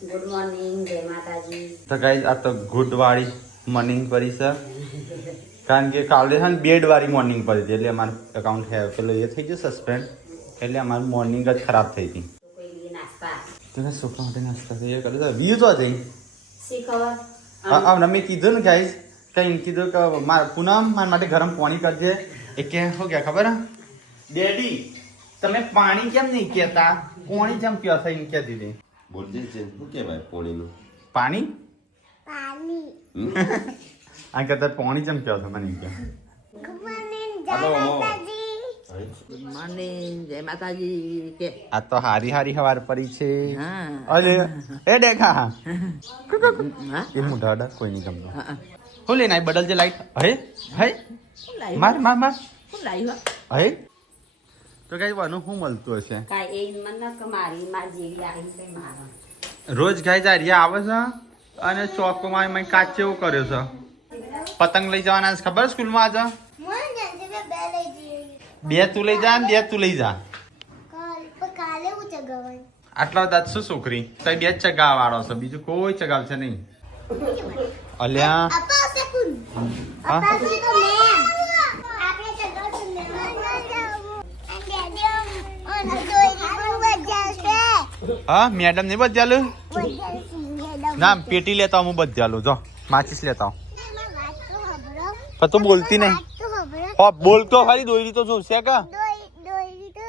Good morning, જય માતાજી. તો ગાઈસ આ તો ગુડ વાળી મોર્નિંગ કરી છે કારણ કે કાલે છે ને બેડ વાળી મોર્નિંગ પડી હતી એટલે અમારું એકાઉન્ટ પેલો એ થઈ ગયો સસ્પેન્ડ એટલે અમારું મોર્નિંગ જ ખરાબ થઈ હતી. કોઈ लिए નાસ્તા તો છોકરા માટે નાસ્તા થઈ કરે તો વ્યૂ તો જઈ શી ખબર. હા મેં કીધું ને ગાઈસ કઈ કીધું કે પૂનમ મારા માટે ગરમ પાણી કરજે એ કે શું કે ખબર ડેડી તમે પાણી કેમ નહીં કહેતા પાણી કેમ કહો છો એમ કહેતી હતી. બોલજે છે શું કહેવાય પોણીનું પાણી પાણી આ કહેતા પાણી કેમ કહો છો મને કે ગુડ મોર્નિંગ, જય માતાજી. કે આ તો હારી હવાર પડી છે. હા અરે એ દેખા હા એ મોઢા અડા કોઈ નહીં ગમતો હું લઈને આવી બદલ જે લાઈટ હે હે શું લાવી માર માર માર શું લાવી હે તો કઈ વાનું શું મળતું હશે કાંઈ એ મને કે મારી જેવી આવી કઈ મારો રોજ ગાય જારિયા આવે છે અને ચોકોમાં મેં કાચ એવું કર્યો છે પતંગ લઈ જવાના છે ખબર સ્કૂલમાં આજે બે તું લઈ જા ને બે તું લઈ જા કાલે હું ચગાવવાનું આટલા બધા શું છોકરી તો બે જ ચગાવ વાળો છે બીજું કોઈ ચગાવ છે નહીં અલ્યા આપા સેકુન હા આપા તો મેમ આપણે ચગાવશું ને અને ડેડી ઓન દોરી પણ બજાશે હા મેડમ નહીં બજાલું બજાશે ના પેટી લેતા હું બજાલું જો માચીસ લેતા વાત તો હબરો પણ તું બોલતી નહીં તો હબરો હા બોલતો ખાલી દોરી તો જોશે કા દોરી તો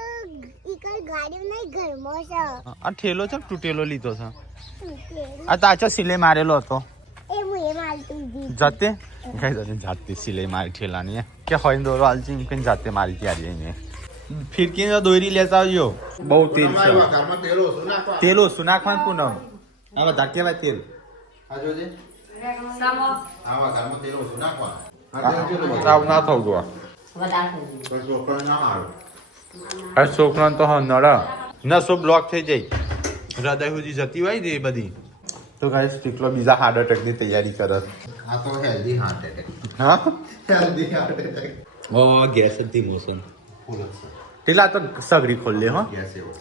ઈકર ગાડી નહીં ઘરમાં છે આ ઠેલો છે તૂટેલો લીધો છે એ આ તાચો સિલાઈ મારેલો હતો હું એ માલતું દી જાતે કઈ જાતે જાતે સિલાઈ મારી ઠેલાની કે હોય દોરો હાલજી એમ કઈ જાતે મારી ત્યારે એને ફિરકી દોરી લેતા આવજો બહુ તેલ છે ઘરમાં તેલ ઓછું નાખવા તેલ ઓછું નાખવાનું પૂનમ આ બધા કેવાય તેલ આ જોજે સામો આવા ઘરમાં તેલ ઓછું નાખવા સાવ ના થવું ગયો વધારે થઈ ગયું. કોઈ છોકરો ના આવે આ છોકરાને તો હા નડા નસો બ્લોક થઈ જાય હૃદય સુધી જતી હોય ને એ બધી તો ગાઈસ ટીકલો બીજા હાર્ટ એટેકની તૈયારી કરે આ તો હેલ્ધી હાર્ટ એટેક હા હેલ્ધી હાર્ટ એટેક ઓ ગેસ હતી મોશન ફૂલ ટીલા તો સગડી ખોલ લે હો ગેસ એવો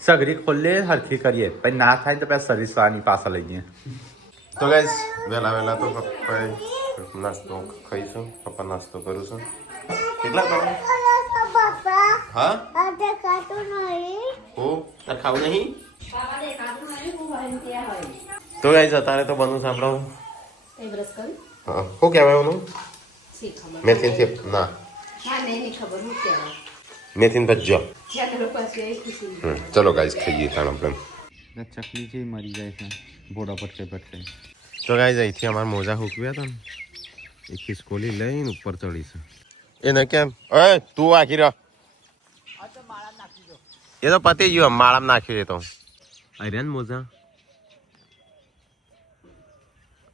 સગડી ખોલ લે હરખી કરીએ પછી ના થાય તો પછી સર્વિસ વાળાની પાસે લઈ જઈએ તો ગાઈસ વહેલા તો પપ્પાએ નાસ્તો ખાઈશું પપ્પા નાસ્તો કરું છું કેટલા કરો પપ્પા હા આટે કાટો નહીં ઓ તાર ખાવું નહીં બાબા દેખાતું નહીં, હું હોય ને ત્યાં હોય. તો ગાઈસ અત્યારે તો બનવું સાંભળો એ બ્રશ કર્યું? હા શું કહેવાય એનું શી ખબર. મેથીન ના હા મેં નહીં ખબર હું કહેવાય. મેથીન ભજીયો જ્યારે લોકો પાસે એ ખુશી. ચલો ગાઈસ ખાઈએ તાણ આપણે ચકલી છે મરી જાય છે બોડા પટકે પટકે તો ગાઈસ અહીંથી અમારા મોજા હુકવ્યા હતા ને એ ખિસકોલી લઈને ઉપર ચડી છે એને કેમ એ તું આખી રહ એ તો પતી ગયું માળામાં નાખ્યું એ તો અરે મોજા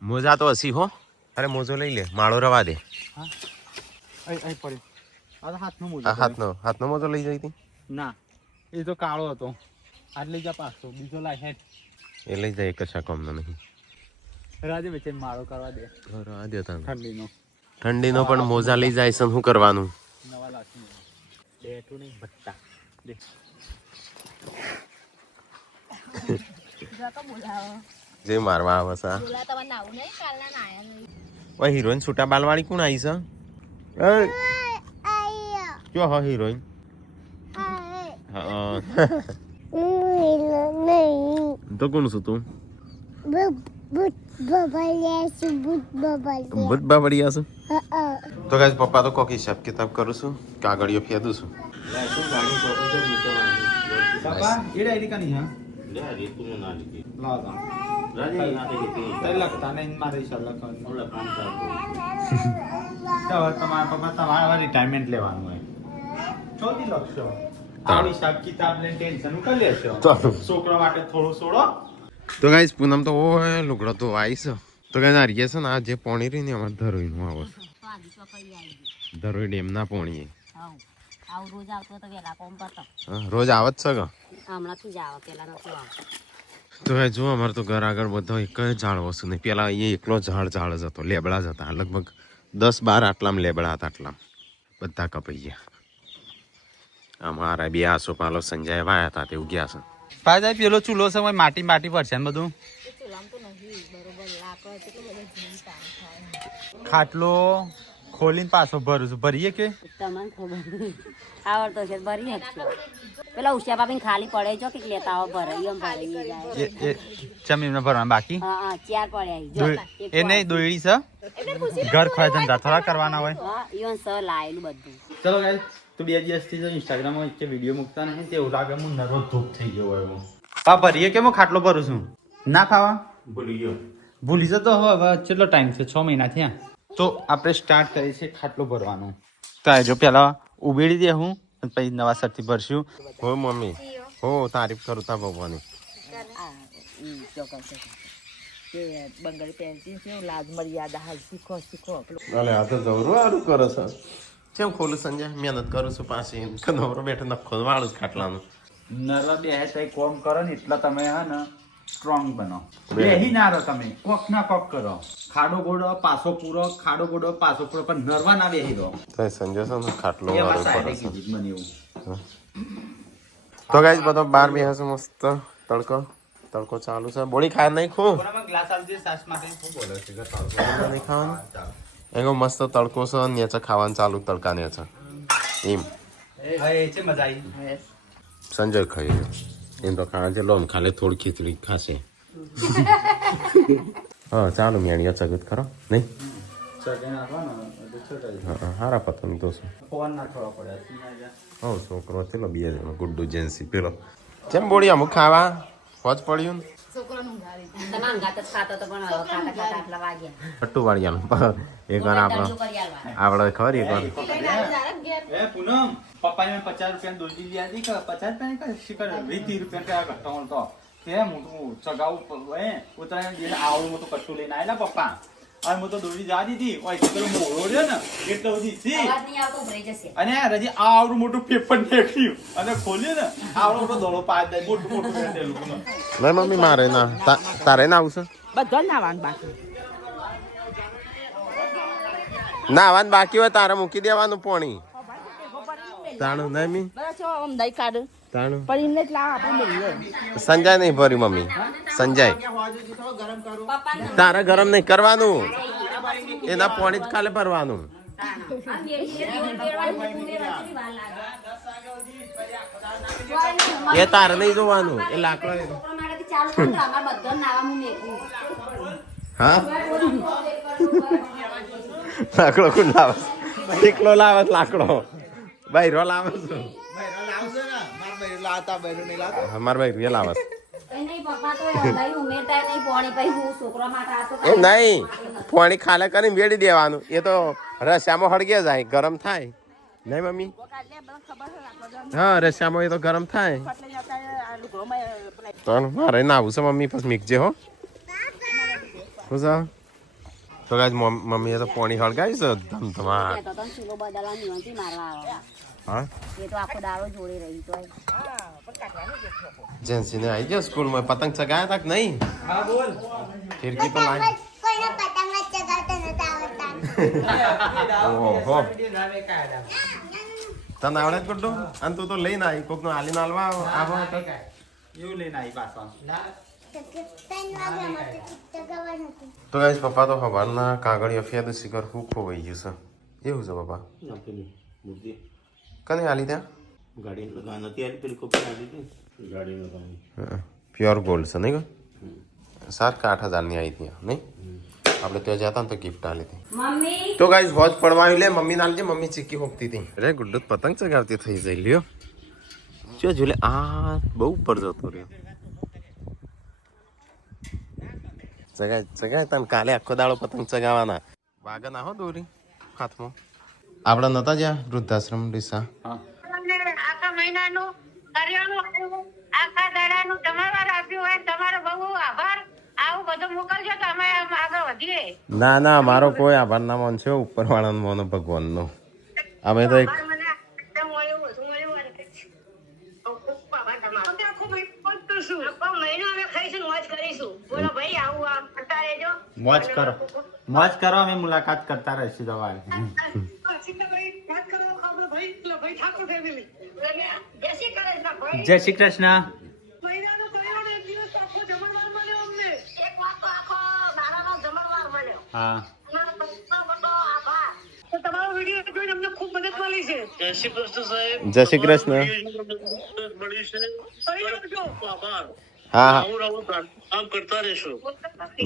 મોજા તો હસી હો અરે મોજો લઈ લે માળો રવા દે અહીં પડ્યો આ હાથનો મોજો આ હાથનો મોજો લઈ જઈ હતી ના એ તો કાળો હતો આજ લઈ જા પાછો બીજો લાય હેઠ એ લઈ જાય કશા કામનો નહીં રાજે વચ્ચે માળો કરવા દે રવા દે તને ઠંડીનો ઠંડીનો પણ મોજા લઈ જાય છે શું કરવાનું નવા લાખી બેઠું નહીં ભટ્ટા દે જે મારવા આવે છે બોલા તમે નાવું નહીં કાલના નાયા નહીં ઓય હિરોઈન છૂટા બાલવાળી કોણ આવી છે એ આયા કયો હા હિરોઈન આ હા નહીં તો કોણ છું તું ભૂત બબલિયા છે ભૂત બબલિયા બુટ બાબડિયા છું હા તો ગાઈસ પપ્પા તો કોક હિસાબ કિતાબ કરું છું કાગળિયો ફેદું છું પાપા એ ડાયરી કની હા લાવતા તઈ લખતા નહીં મારે હિસાબ લખવાનું તો તમારા પપ્પા તમારે રિટાયરમેન્ટ લેવાનું હોય ચોથી લખશો આ હિસાબ કિતાબ લઈને ટેન્શન કરી લેશો છોકરા માટે થોડું છોડો તો ગાઈસ પૂનમ તો ઓય લુગડો તો આવીશ તો ગાઈસ આ રીએ છે ને આ જે પોણી રહી ને અમારે ધરોઈનું આવે છે ધરોઈ ડેમના પોણીએ આવું રોજ આવતો તો વેલા કોમ કરતો. રોજ આવત છે કે હમણાંથી જ આવે, પેલા નથી આવતો. તો એ જો અમારે તો ઘર આગળ બધો એક જ ઝાડ વસ્તુ નહીં પેલા અહીંયા એકલો ઝાડ જ હતો લેબડા જ હતા લગભગ 10-12 આટલામાં લેબડા હતા આટલામાં બધા કપાઈ ગયા અમારા બે આસોપાલો સંજય વાયા હતા તે ઉગ્યા છે પાછા પેલો ચૂલો છે માટી માટી પડશે ને બધું ખાટલો ખોલીને પાછો ભરું છું. ભરીએ કે તમને ખબર આવડતો છે ભરી જ છો. પેલા ઉષા ભાભી ખાલી પડે છો કે લેતા આવો ભરાઈ એમ ભરાઈ જાય. એ ચમ એમને ભરવાના બાકી હા ચાર પડ્યા એ નહીં દોયડી છે ઘર ખોય ધંધા થોડા કરવાના હોય. હા ઈવન સ લાયેલું બધું. ચલો ગાઈસ તો 2 દિવસથી જો ઇન્સ્ટાગ્રામમાં એક વિડીયો મૂકતા નહીં તે એવું લાગે હું નરો ધૂપ થઈ ગયો હોય એવો. પા ભરીએ કે હું ખાટલો ભરું છું ના ખાવા ભૂલી જતો હવે કેટલો ટાઈમ છે 6 મહિના થયા. તો આપણે સ્ટાર્ટ કરીએ છીએ ખાટલો ભરવાનું. તો જો પેલા ઉબેડી દે હું પછી નવા સરથી ભરશું. હો મમ્મી હો તારીફ કરું તા ભગવાની. બંગડી પહેરતી છે લાજ મર્યાદા હાલ શીખો શીખો. અલે આ તો જવરું આરું કરે છે. કેમ ખોલું સંજય મહેનત કરું છું પાછી નવરો બેઠો નખો વાળું જ ખાટલાનું. નરવા બે હે તઈ કોમ કરો ને એટલા તમે હે ને સ્ટ્રોંગ બનો. બેહી ના રહો તમે કોક ના કોક કરો. ખાડો ગોડો પાછો પૂરો ખાડો ગોડો પાછો પૂરો પણ નરવા ના બેહી રહો. તો સંજય છે ને ખાટલો એ વાળું વાત કરે છે. કીધી મને એવું. તો ગાઈસ બધો બહાર બેસે મસ્ત તડકો ચાલુ છે. બોડી ખાય નહીં ખું કોનામાં ગ્લાસ આવજે સાસ માટે શું બોલે છે કે નહીં ખાવાનું એનો મસ્ત તડકો છે નેચે ખાવાનું ચાલુ તડકા નેચે એમ એ છે મજા આવી. સંજય ખાઈ એમ તો ખાવા છે લોન ખાલે થોડી ખીચડી ખાશે. હા ચાલો મેણીયા ચગત કરો નહીં હારા પતંગ તો શું ફોન નાખવા પડે. હો છોકરો ચલો 2 જણો ગુડ્ડુ જેન્સી પેલો કેમ બોડી અમુક ખાવા હોજ પડ્યું ને તમે અંગાત જ ખાતો તો પણ હવે ખાતા ખાતા આટલા વાગ્યા. પટ્ટુ વાળિયાનું એક વાર આપણો ખબર એક વાર એ પૂનમ પપ્પાને 50 રૂપિયા દોરી લઈ આદી કે 50 રૂપિયા કે શિકર 20 રૂપિયા કે ઘટાડો તો કે હું ચગાવું હે ઉતરાયણ દે આવડું મોટું કટ્ટુ લઈને આયેલા પપ્પા અને હું તો દોરી જા દીધી ઓય પેલો મોળો રહ્યો ને એટલે બધી સી અવાજ નહીં આવતો ભરાઈ જશે. અને રજી આવડું મોટું પેપર નીકળ્યું અને ખોલ્યું ને આવડો મોટો દોડો પાડ દે મોટું મોટું બેઠેલું નહીં મમ્મી મારે ના તારે ના આવશે બધા નાવાનું બાકી નાવાનું બાકી હોય તારે મૂકી દેવાનું પાણી તાણું નહીં મી બરાબર છો આમ દઈ કાઢ તાણું પણ એમને જ લાવ આપણે મળીએ. સંજય નહીં ભર્યું મમ્મી સંજય તારે ગરમ નહીં કરવાનું એના પાણી જ ખાલે ભરવાનું એ તારે નહીં જોવાનું એ લાકડો હા લાકડો કોણ લાવે એકલો લાવે લાકડો બૈરો લાવે છું અમાર ભાઈ રિયલ આવે એ નહીં પાણી ખાલે કરીને વેડી દેવાનું એ તો રસ્યામાં હળગે જાય ગરમ થાય નહીં મમ્મી હા રસ્યામાં એ તો ગરમ થાય તો મારે ના આવું છે મમ્મી પછી મીકજે હો શું તો ગાઈસ મમ્મીએ તો પાણી હળગાવી છે ધમધમા હા એ તો આખો દાડો જોડે રહી તો જેન્સીને આવી ગયા સ્કૂલમાં પતંગ ચગાયા હતા કે નહીં હા બોલ ફિરકી તો લાવી કોઈને પતંગ જ ચગાવતા નતા આવડતા. ઓહો તને આવડે જ ગુડ્ડુ અને તું તો લઈને આવી કોક નો આલીને આલવા આવો એવું લઈને આવી પાછા. 3 વાગ્યા માટે ચગાવવાનું હતું. તો ગાઈસ પપ્પા તો સવારના કાગળિયા ફેદ શિખર હું ખોવાઈ ગયું છે એવું છે પપ્પા કને આલી ત્યાં પ્યોર ગોલ્ડ છે નહીં 7 કે 8 હજારની આવી ત્યાં નહીં આપણે ત્યાં જતા ને તો ગિફ્ટ આલી હતી મમ્મી તો ગાઈસ હોજ પડવાયું લે મમ્મી ના લીધે મમ્મી ચીકી હોકતી હતી અરે ગુડ્ડુ પતંગ ચગાવતી થઈ જાય લ્યો જો ઝૂલે આ બહુ ઉપર જતો રહ્યો ચગાય તને કાલે આખો દાડો પતંગ ચગાવવાના વાગા ના હો દોરી હાથમાં આપણે નતા જ્યાં વૃદ્ધાશ્રમ ડીસા આખા મહિનાનું કરિયાણું આવ્યું, આખા દાડાનું તમારા આપ્યું હોય તમારો બહુ આભાર. આવું બધું મોકલજો તો અમે આગળ વધીએ. ના ના મારો કોઈ આભાર ના માન છે ઉપર વાળાનો માનો ભગવાનનો અમે તો એક મને એકદમ મળ્યું, બધું મળ્યું અને ખૂબ ખૂબ આભાર તમારો. અમે આખો મહિનો મોજ કરશું. આખો મહિનો અમે ખાઈશું, મોજ કરીશું. બોલો ભાઈ આવું આમ કરતા રહેજો. મોજ કરો અમે મુલાકાત કરતા રહીશું દવા જય શ્રી કૃષ્ણ. મહિનાનો કરિયાણું એક દિવસ આખો જમણવાર મળ્યો અમને. એક વાત તો આખો હા તો તમારો વિડીયો જોઈને અમને ખૂબ મદદ મળી છે. જય શ્રી કૃષ્ણ. હા હા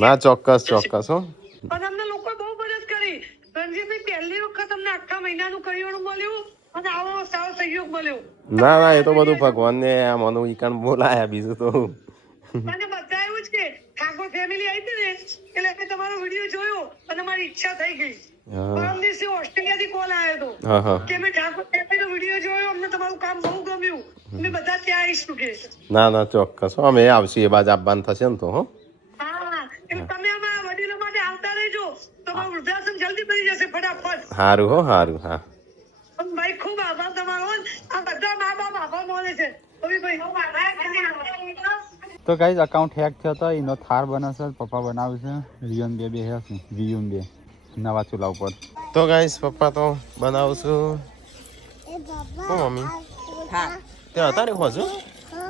ના ચોક્કસ ચોક્કસ હો. અને અમને લોકો બહુ મદદ કરી. રણજીતભાઈ પહેલી વખત અમને આખા મહિનાનું કરિયાણું મળ્યું અને આવો સારો સહયોગ મળ્યો. ના ના એ તો બધું ભગવાનને આ મનો ઈકાન બોલાયા બીજું તો અને બધા એવું જ કે ઠાકોર ફેમિલી આવી હતી ને એટલે મેં તમારો વિડીયો જોયો અને મારી ઈચ્છા થઈ ગઈ. પરમ દિવસે ઓસ્ટ્રેલિયાથી કોલ આવ્યો હતો હા હા કે મેં ઠાકોર ફેમિલીનો વિડીયો જોયો, અમને તમારું કામ બહુ ગમ્યું, અમે બધા ત્યાં આવીશું કે. ના ના ચોક્કસ હો, અમે આવશું એ બાજુ આવવાનું થશે ને તો હો. હા એટલે તમે અમારા વડીલો માટે આવતા રહેજો, તમારું વૃદ્ધાશ્રમ જલ્દી બની જશે ફટાફટ. સારું હો સારું. હા અને ભાઈ ખૂબ આભાર તમારો. આ બધા મા બાપ આભાર માને છે. તો ગાઈઝ અકાઉન્ટ હેક થયો તો એનો થાર બને છે, પપ્પા બનાવે છે. રિયન બે હે વિયુન બે નવા ચૂલા ઉપર. તો ગાઈસ પપ્પા તો બનાવશું. એ બાબા હો મમ્મી હા તે હતા રે હોજુ.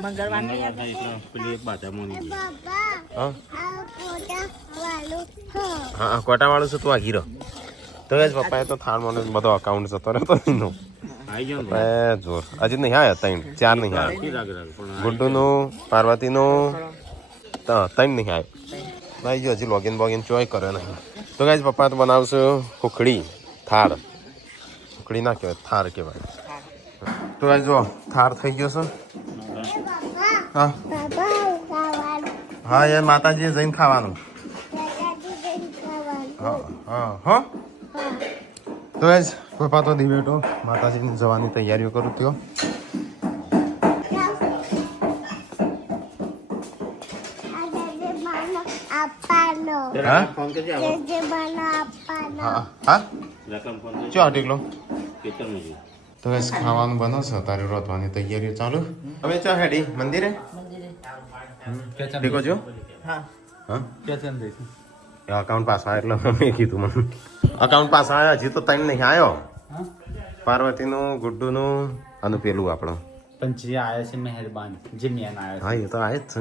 મંગળવારની બાબા હા આ કોટા વાળું હા હા કોટા વાળું છે તું આ ગીરો. તો ગાઈસ પપ્પાએ તો થાર મને બધો અકાઉન્ટ જતો રહ્યો તો એનો જોર હજી નહીં આવ્યા, 3 4 નહીં આવ્યા. ગુડ્ડુનું પાર્વતીનું 3 નહીં આવ્યું. ભાઈ જો હજી લોગિન બોગિન ચોય કર્યો નહીં. તો ગાઈસ પપ્પા તો બનાવશું ખુખડી થાળ. ખુખડી ના કહેવાય થાર કહેવાય. તો ગાઈસ જો થાર થઈ ગયો છે. હા બાબા ખાવાનું હા યાર માતાજીએ જઈને ખાવાનું. દાદાજી જઈને ખાવાનું હા હા હા. તો ગાઈસ પપ્પા તો દિવેટો માતાજીની જવાની તૈયારીઓ કરું ત્યો. આપવાનો હા જજમાનો આપવાનો હા હા ચો ટીકલો. તો ગાઈસ ખાવાનું બનો છે, તારે રોતવાની તૈયારીઓ ચાલુ. હવે ચા હેડી મંદિરે ઠીકો જો. હા હા કેચન દઈશું. અકાઉન્ટ પાસ આવ્યો એટલે મેં કીધું મને અકાઉન્ટ પાસ આવ્યા. હજી તો 3 નહીં આવ્યો. પાર્વતીનું ગુડ્ડુનું અને પેલું આપણો. પણ જે આવ્યા છે મહેરબાન, જે મેન આવ્યા હા એ તો આવે જ છે.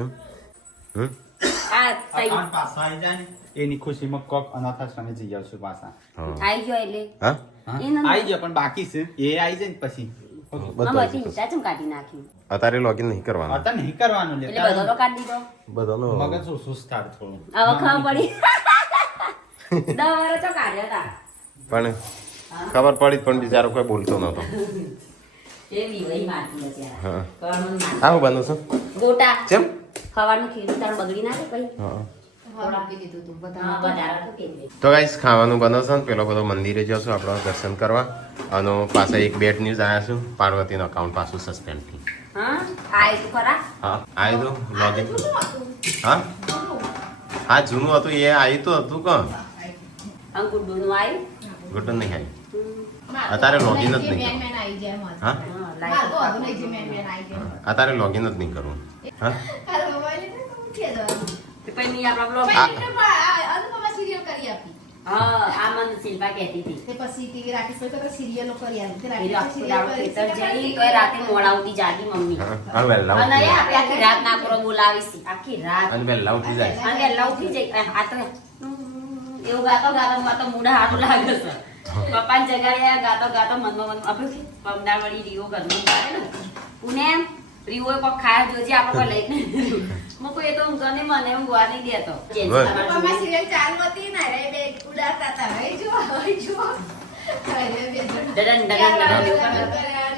હમ આ તઈ છે પાછા આવી જાય ને એની ખુશીમાં કોક અનાથ આશ્રમે જઈ આવશું પાછા. હા આવી ગયો એટલે હા આવી જાય પણ બાકી છે એ આવી જાય ને પછી બધું બધી આવી જશે. હિંસા ચમ કાઢી નાખ્યું અત્યારે લોગિન નહીં કરવાનું. અત્યારે નહીં કરવાનું લે. એટલે બધો તો કાઢી દીધો. બધાનો મગજ શું સુસ્ત થાય થોડું. હવે ખબર પડી. દવારો ચો કાઢ્યા તા પણ ખબર પડી પણ બિચારો કોઈ બોલતો નતો. એ વિવઈ મારતી હતી આ. હા કરણું મારતી. આવું બનું છું ગોટા કેમ. ખવાનું ખીરું તારું બગડી નાખે કઈ. હા હા વધારે તો કેવી. તો ગાઈસ ખાવાનું બનાવશે ને પેલો બધો મંદિરે જશું આપણે દર્શન કરવા. અને પાછા એક બેડ ન્યૂઝ આવ્યા છું, પાર્વતીનું અકાઉન્ટ પાછું સસ્પેન્ડ થયું. હા આય તું ખરા. હા આવી તો લોગિન. હા હા જૂનું હતું એ આવી તો હતું કોણ અંકુડું આવ્યું. ગુડ નહીં આવી. અત્યારે લોગિન જ નહીં કરવું. હા હા લાઈટ અત્યારે લોગિન જ નહીં કરવું. હા પછી આપણા બ્લોગ હા આ મને શિલ્પા કહેતી હતી. રાતે મોડા ઉઠી જાગી મમ્મી. હા વહેલા અને ઉઠી આપણે આખી રાત ના કરો બોલાવીશ આખી રાત. અને વહેલા ઉઠી જાય. અને વહેલા ઉઠી જાય આ તો એવું ગાતો ગાતો માં તો મૂડા હારું લાગે છે. પપ્પાને જગાડ્યા ગાતો ગાતો મનમાં આપણે પમદાર વળી રીવો ઘરમાં આવે ને પૂનેમ રીવો કોક ખાયા જોજે આપણે કોઈ લઈને મૂકો એ તો ઊંઘ ને મને ઊંઘવા નહીં દેતો. ડડન ડડન ડડન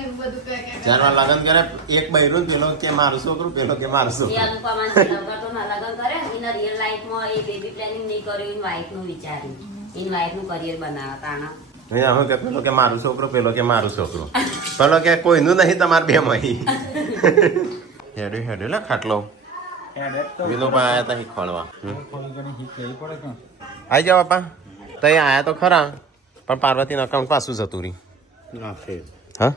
એવું કરે. ચાર વાર લગ્ન કરે એક બૈરું પેલો કે મારું છોકરું પેલો કે મારું એ છોકરું. અનુપમાને લગન તો ના લગન કરે એના રિયલ લાઈફમાં એ બેબી પ્લાનિંગ નહીં કર્યું એની વાઈફનું વિચાર્યું એની વાઈફનું કરિયર બનાવવા તાણા. નહીં અમે કે પેલો કે મારું છોકરું પેલો કે મારું છોકરું. પેલો કે કોઈનું નહીં તમારે બે મહી. હેડ્યું હેડ્યું લે ખાટલો વિનોબા આયા તા શીખવાડવા. થોડી ઘણી હિટ લેવી પડે કે આઈ જાઓ બાપા. તો એ આયા તો ખરા પણ પાર્વતીનું અકાઉન્ટ પાછું જતું રહી. હા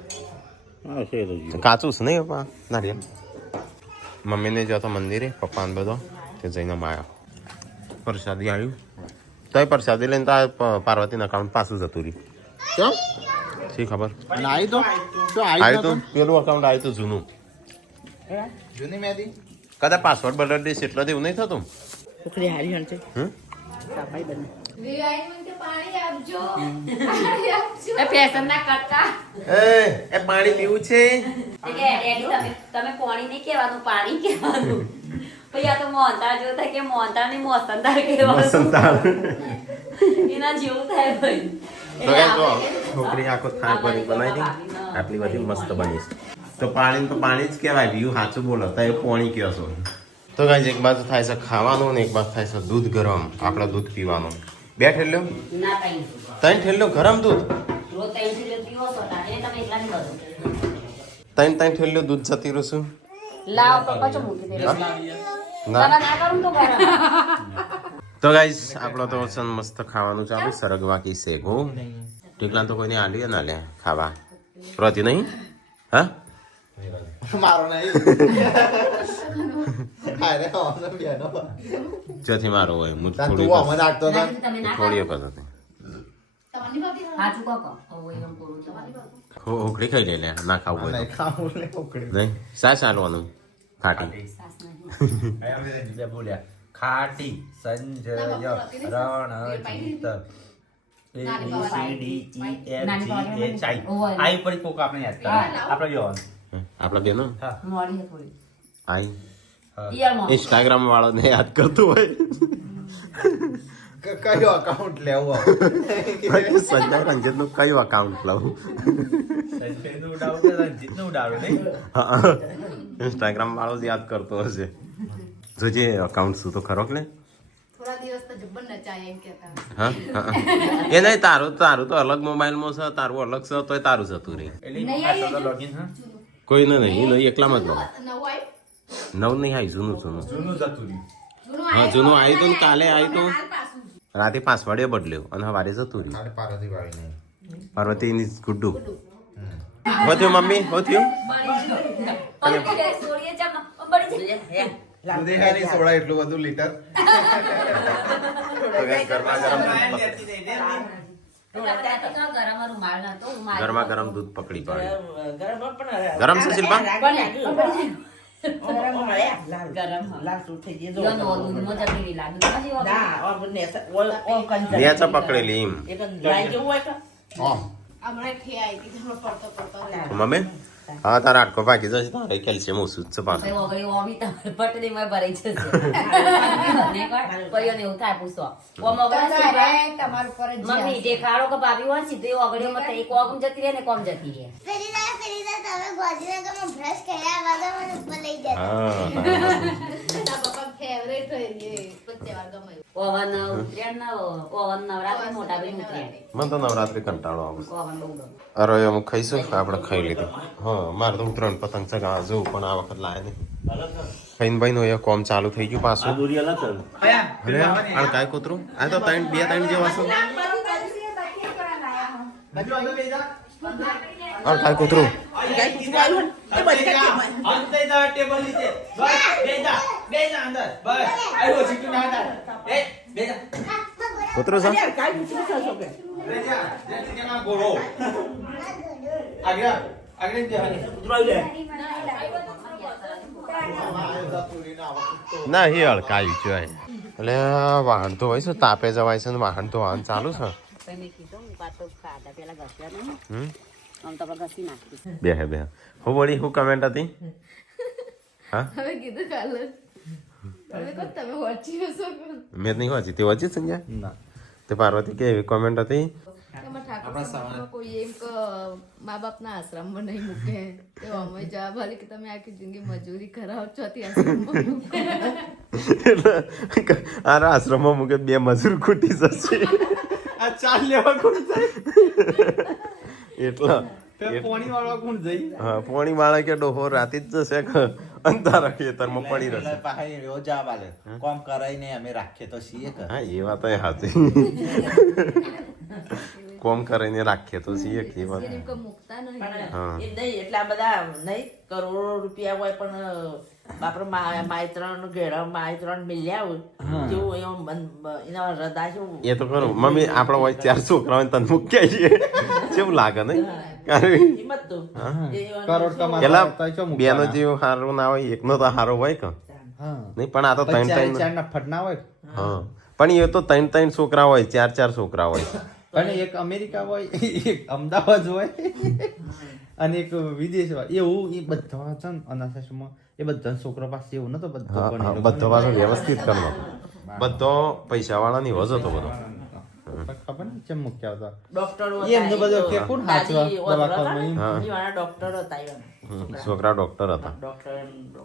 કાચું છે નહીં પપ્પા નારિયેલ. મમ્મીને જતો મંદિરે પપ્પાને બધો તે જઈને આવ્યો. પ્રસાદી આવ્યું તો એ પ્રસાદી લઈને તો આ પાર્વતીનું અકાઉન્ટ પાછું જતું રહ્યું. કેમ શી ખબર અને આવી તો શું આવ્યું તો પેલું અકાઉન્ટ આવ્યું તો જૂનું. જૂની મેદી કદાચ પાસવર્ડ બદલી દઈશ એટલે એવું નહીં થતું. છોકરી હારી હણ છે હમ સાપાઈ બને ફેશન ના કટકા એ પાણી પીવું છે કે ડેડી તમે પાણી નહીં કહેવાનું પાણી કહેવાનું પછી આ તો મોહનતાળ જેવું થાય કે મોહનતાળ ની મોસંદાર કહેવાનું એના જેવું થાય ભાઈ તો કઈ જો છોકરી આખો થાળ ભરી બનાવી દી આટલી બધી મસ્ત બની છે તો પાણી જ કહેવાય વ્યૂ સાચું બોલો તો એ પાણી કહો છો તો ગાઈસ એક બાજુ થાય છે ખાવાનું ને એક બાજુ થાય છે દૂધ ગરમ આપણે દૂધ પીવાનું બે ઠેલ્યો ના કઈ ત્રણ ઠેલ્યો ગરમ દૂધ રોજ 3 કિલો પીવો છો તારે તમે એટલા નહીં બધું ત્રણ ઠેલ્યો દૂધ જતી રહ્યું છું લાવ પપ્પા ચો મૂકી દે ના ના કરું તો ગરમ તો ગાઈસ આપણો તો છે ને મસ્ત ખાવાનું ચાલુ સરગવાકી શેક હો ટીકલા તો કોઈને આલી ના લે ખાવા રોતી નહીં હા મારો નહીં અરે ઓનો બેનો ચોથી મારો હોય હું તું થોડી આમાં નાખતો હતો તમે ના થોડી વખત હતી હાચું કહો હવે એમ બોલું તમારી ઓકડી ખાઈ લે લે ના ખાવું હોય નહીં ખાવું લે ઉકળી તો નહીં સા ચાલવાનું ખાટી સાસ નહીં બીજા બોલ્યા ખાટી સંજય રણજીત આઈ પર કોક આપણે યાદ કરે આપણે જોવાનું આપડા બેનો મોડી હે થોડી આઈ યાર મો ઇન્સ્ટાગ્રામ વાળો ને યાદ કરતું હોય કયો અકાઉન્ટ લેવો સંજય રંજીત નું કયું અકાઉન્ટ લઉં સંજયનું ઉડાવું કે રંજીતનું ઉડાડું નહીં ઇન્સ્ટાગ્રામ વાળો જ યાદ કરતો હશે જોજે અકાઉન્ટ શું તો ખરો કે ને થોડા દિવસ તો જબ્બર નચાય એમ કહેતા હા એ નહીં તારું તો અલગ મોબાઈલમાં છે તારું અલગ છે તોય તારું જતું રહી એટલે લોગિન હા કોઈ નહીં નહીં એકલામાં જ લો નવું આવ્યું નવ નહીં આવી જૂનું જૂનું જતું રહ્યું હા જૂનું આવ્યું તું ને કાલે આવ્યું તું રાતે પાસવર્ડ બદલ્યો અને સવારે જતું રહ્યું પાર્વતી વાળી નહીં પાર્વતીની ગુડ્ડુ હોત્યું મમ્મી હોત્યું પડી જાય સોડીએ ચાલ પડી જાય દૂધે ખાલી સોડા એટલું બધું લીટર ગરમા ગરમ દૂધ પકડી પાડે ગરમ પણ ગરમ છે શિલ્પા નેચા પકડેલી એમ હમણાં ઠે આવી હતી હમણાં પડતો પડતો રહ્યો. મમ્મી હા તારા આટકો ભાગી જશે તારે કેલ્શિયમ ઓછું જ છે પાછું તમારું પર જ મમ્મી દેખાડો કે ભાભી હોય સીધી ઓગળીઓ મત એક ઓગમ જતી રહે ને કોમ જતી રહે ફેરીદા તમે ગોધીનગરમાં બ્રશ કર્યા વગર મને ઉપર લઈ જતા હા તારા પપ્પા ફેવરેટ હોય એ તહેવાર ગમે ઓવન ઉતર્યા ને ઓવન નવરાત્રી મોટા ભાઈ ઉતર્યા મને તો નવરાત્રી કંટાળો આવે છે ઓવન બહુ ગમે અરે અમુક ખાઈશું આપણે ખાઈ લીધું હા મારે તો ઉત્તરાયણ પતંગ ચગાવવા જવું પણ આ વખત લાય નહીં ખાઈને ભાઈ નો કોમ ચાલુ થઈ ગયું પાછું અરે આ કાય કૂતરું આ તો બે ત્રણ જેવા છે આ કાય કૂતરું કૂતરું છે ના હી હળકાયું છે એટલે વાહન તો હોય છે તાપે જવાય છે ને વાહન તો વાહન ચાલુ છે પછી મેં કીધું હું પાછો ખાધા પેલા ઘસ્યા નહીં હમ આમ તો આપણે ઘસી નાખીશું બે હું વળી હું કમેન્ટ હતી હા હવે કીધું કાલે તમે કહો તમે વાંચી હશો કે મેં નહીં વાંચી તે વાંચી સંજ્ઞા તે પાર્વતી કે એવી કોમેન્ટ હતી એમાં ઠાકોર સમાજમાં કોઈ એમ કે મા બાપના આશ્રમમાં નહીં મૂકે તો અમે જવાબ આલી કે તમે આખી જિંદગી મજૂરી કરાવો છો તે આશ્રમમાં મૂકે એટલે આ આશ્રમમાં મૂકે બે મજૂર ખૂટી જશે આ ચાલ લેવા કોણ જાય એટલા પોણી વાળો કોણ જઈ હા પોણી માળા કે ડોહો રાતે જ જશે કે અંધારા ખેતરમાં પડી રહેશે એવો જવાબ આલે કોમ કરાઈને અમે રાખીએ તો છીએ કે હા એ વાત સાચી કોમ કરીને રાખીએ તો છીએ કે વાત એમ કે મૂકતા નહીં હા. એ નહીં એટલા બધા નહીં કરોડો રૂપિયા હોય પણ બાપરે માયત્રણ ઘેરા માયત્રણ મિલ્યા હોય જેવું એમ એના હૃદય શું એ તો ખરું મમ્મી આપણો હોય 4 છોકરા હોય તને મૂકી આવીએ કેવું લાગે નહીં કારણ હિંમત તો કરોડ કમાતા પેલા હોય તો શું બેનો જીવ હારો ના હોય એકનો તો હારો હોય કે હા નહીં પણ આ તો ત્રણ ચાર ત્રણ ચાર ના ફટ ના હોય હા પણ એ તો 3 છોકરા હોય 4 છોકરા હોય અને એક અમેરિકા હોય એક અમદાવાદ હોય અને એક વિદેશ હોય એવું એ બધા છે ને અનાથ આશ્રમમાં એ બધા છોકરા પાસે એવું નતો બધો હા પણ એ હા લોકોને બધો પાછો વ્યવસ્થિત કરવો બધો પૈસા વાળા ની વજો તો બધો ખબર નહીં ચમ મૂક્યા હતા ડોક્ટરો એ એમને બધું કે કોણ હાચવા દવાખાનામાં? ડોક્ટર હતા એમ. છોકરા ડોક્ટર હતા ડોક્ટર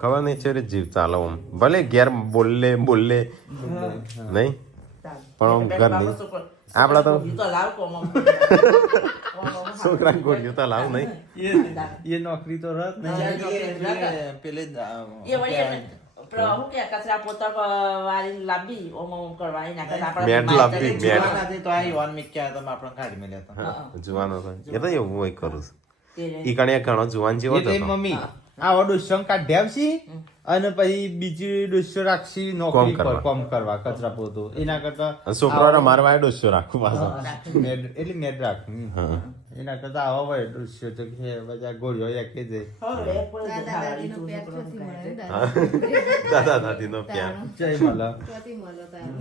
ખબર નહીં છે જીવ ચાલો આમ ભલે ઘેર બોલે નહીં પણ આમ ઘરની આપડા તો લાવ કોમ છોકરા ગોળ્યું તો લાવ નહીં એ નોકરી તો રત પેલે એ વળી એને શું કે કચરા પોતા વાળી લાંબી ઓમ કરવા એના કરતા આપણે મેટ લાવતી, મેટ. તો આ યુવાન મિક્યા તમે આપણે કાઢી મેલ્યા હતા જુવાનો તો એ તો એવું હોય કરું ઈ કણે ઘણો જુવાન જેવો જ એટલે હતો મમ્મી આ ડોસ્યો કાઢ્યાવશી અને પછી બીજી ડોસ્યો રાખશી નોકરી કોમ કરવા. પર કોમ કરવા કચરા પોતો એના કરતા અને છોકરાઓને મારવા એ ડોસ્યો રાખું પાછો એટલે મેડ રાખું એના કરતા આવા હોય ડોસ્યો તો કે બધા ગોળીઓ કે જાય દાદા દાદીનો પેર ક્યાંથી મળે? દાદા દાદી નો પ્યાર જય મલા ક્યાંથી મળે તારો?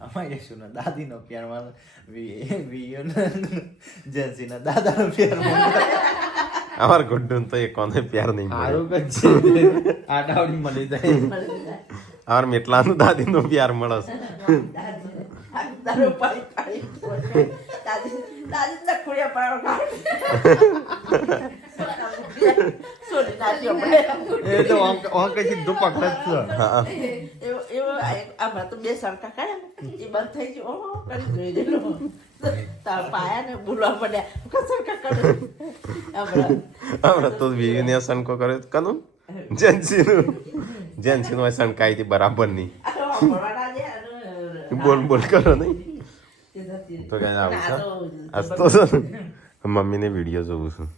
અમારે શું દાદી નો પ્યાર મારે જેન્સી દાદા નો પ્યાર અમાર ગુડ્ડુ તો એ કોને પ્યાર નહીં મળે સારું કજ આડાવડી મળી જાય અમાર મેટલા દાદી નો પ્યાર મળે છે. દારૂ પાડી પાડી દાદી દાદી ના ખોડિયા પાડો કાઢ સોરી નાખી આપણે એ તો ઓમ કઈ સીધું પકડ જ છે હા એવો આમાં તો બે સરખા કાઢ્યા ને એ બંધ થઈ ગયું ઓહો કરી જોઈ દેલો તાર પાયા ને બોલવા પડ્યા સરખા કરે હમણાં તો વિયુને શંકો કર્યો કનું જેન્સી નું શંકાઈ હતી બરાબર નહીં બોલ બોલ કરો નહીં તો કઈ આવું છે આજ તો છે ને મમ્મીને વિડીયો જોઉં છું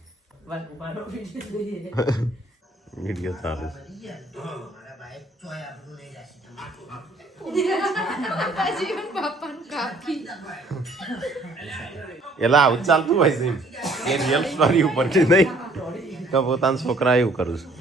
વિડીયો ચાલુ છે જીવન બાપાનું કાપી. એટલે આવું જ ચાલતું હોય છે એ રિયલ સ્ટોરી ઉપર કે નહીં તો પોતાના છોકરા એવું કરું છું